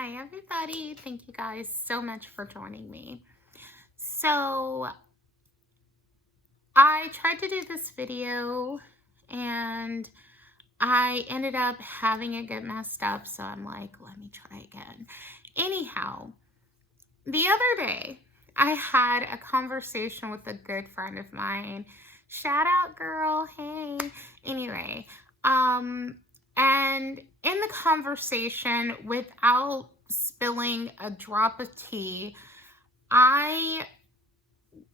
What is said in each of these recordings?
Hi, everybody. Thank you guys so much for joining me. So, I tried to do this video and I ended up having it get messed up. So, I'm like, let me try again. Anyhow, the other day, I had a conversation with a good friend of mine. Shout out, girl. Hey. Anyway, and in the conversation, without spilling a drop of tea, I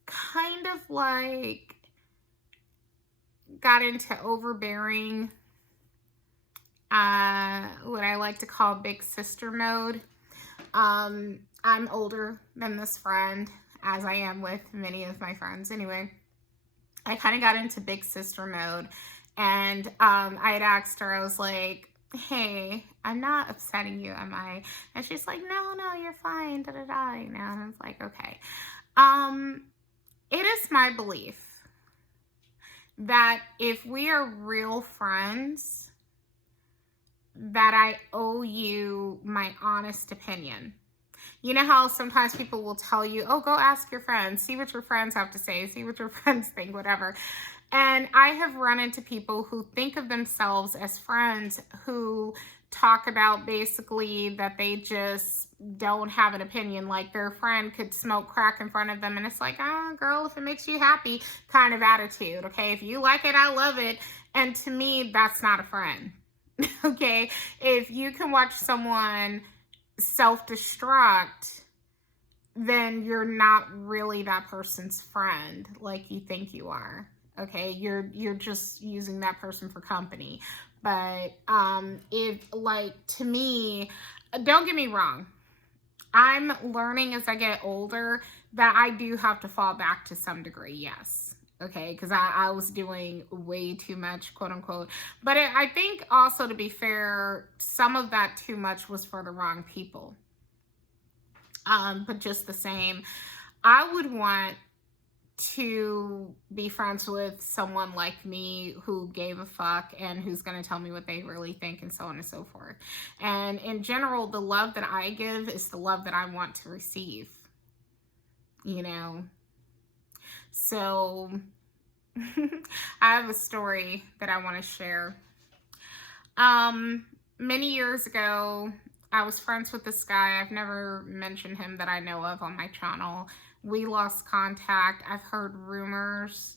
kind of like got into overbearing, what I like to call big sister mode. I'm older than this friend, as I am with many of my friends. Anyway, I kind of got into big sister mode, and I had asked her, I was like, hey, I'm not upsetting you, am I? And she's like, no, you're fine, da da da, and I was like, okay. It is my belief that if we are real friends, that I owe you my honest opinion. You know how sometimes people will tell you, oh, go ask your friends, see what your friends have to say, see what your friends think, whatever. And I have run into people who think of themselves as friends who talk about basically that they just don't have an opinion. Like their friend could smoke crack in front of them and it's like, girl, if it makes you happy kind of attitude. Okay, if you like it, I love it. And to me, that's not a friend. Okay, if you can watch someone self-destruct, then you're not really that person's friend like you think you are. Okay, you're just using that person for company. But if, like, to me, don't get me wrong, I'm learning as I get older that I do have to fall back to some degree, yes. Okay, because I was doing way too much, quote unquote. But I think also, to be fair, some of that too much was for the wrong people. But just the same, I would want to be friends with someone like me who gave a fuck and who's going to tell me what they really think and so on and so forth. And in general, the love that I give is the love that I want to receive, you know? So I have a story that I want to share. Many years ago, I was friends with this guy. I've never mentioned him that I know of on my channel. We lost contact. I've heard rumors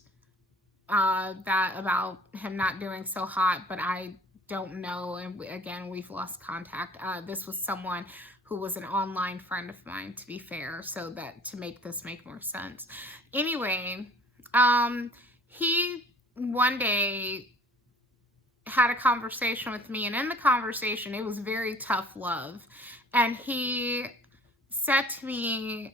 that about him not doing so hot, but I don't know. And again, we've lost contact. This was someone who was an online friend of mine, to be fair, so that to make this make more sense. Anyway, he one day had a conversation with me, and in the conversation, it was very tough love. And he said to me,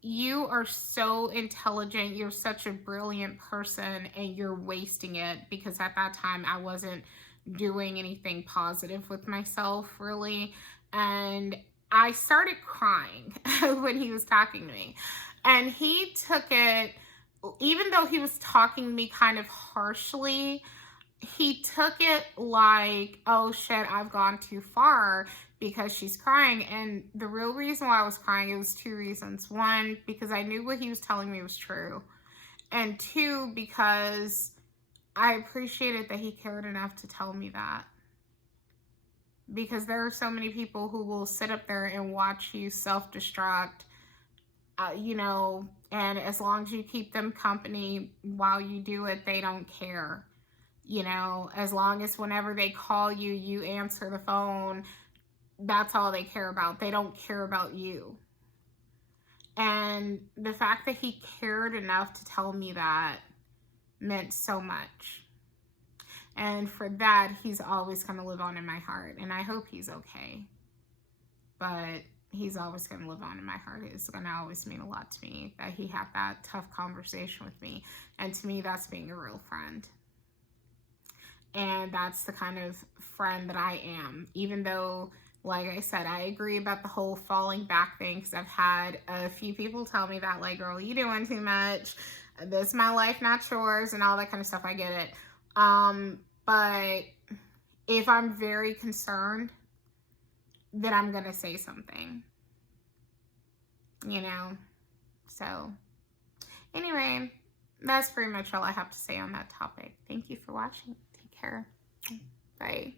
you are so intelligent, you're such a brilliant person, and you're wasting it, because at that time I wasn't doing anything positive with myself, really. And I started crying when he was talking to me. And he took it, even though he was talking to me kind of harshly, he took it like, oh shit, I've gone too far because she's crying. And the real reason why I was crying, it was two reasons. One, because I knew what he was telling me was true. And two, because I appreciated that he cared enough to tell me that. Because there are so many people who will sit up there and watch you self-destruct, you know, and as long as you keep them company while you do it, they don't care. You know, as long as whenever they call you, you answer the phone, that's all they care about. They don't care about you. And the fact that he cared enough to tell me that meant so much. And for that, he's always going to live on in my heart. And I hope he's okay. But he's always going to live on in my heart. It's going to always mean a lot to me that he had that tough conversation with me. And to me, that's being a real friend. And that's the kind of friend that I am. Even though, like I said, I agree about the whole falling back thing, because I've had a few people tell me that, like, girl, you doing too much. This is my life, not yours, and all that kind of stuff. I get it. But if I'm very concerned that I'm going to say something, you know? So, anyway, that's pretty much all I have to say on that topic. Thank you for watching. Take care. Bye.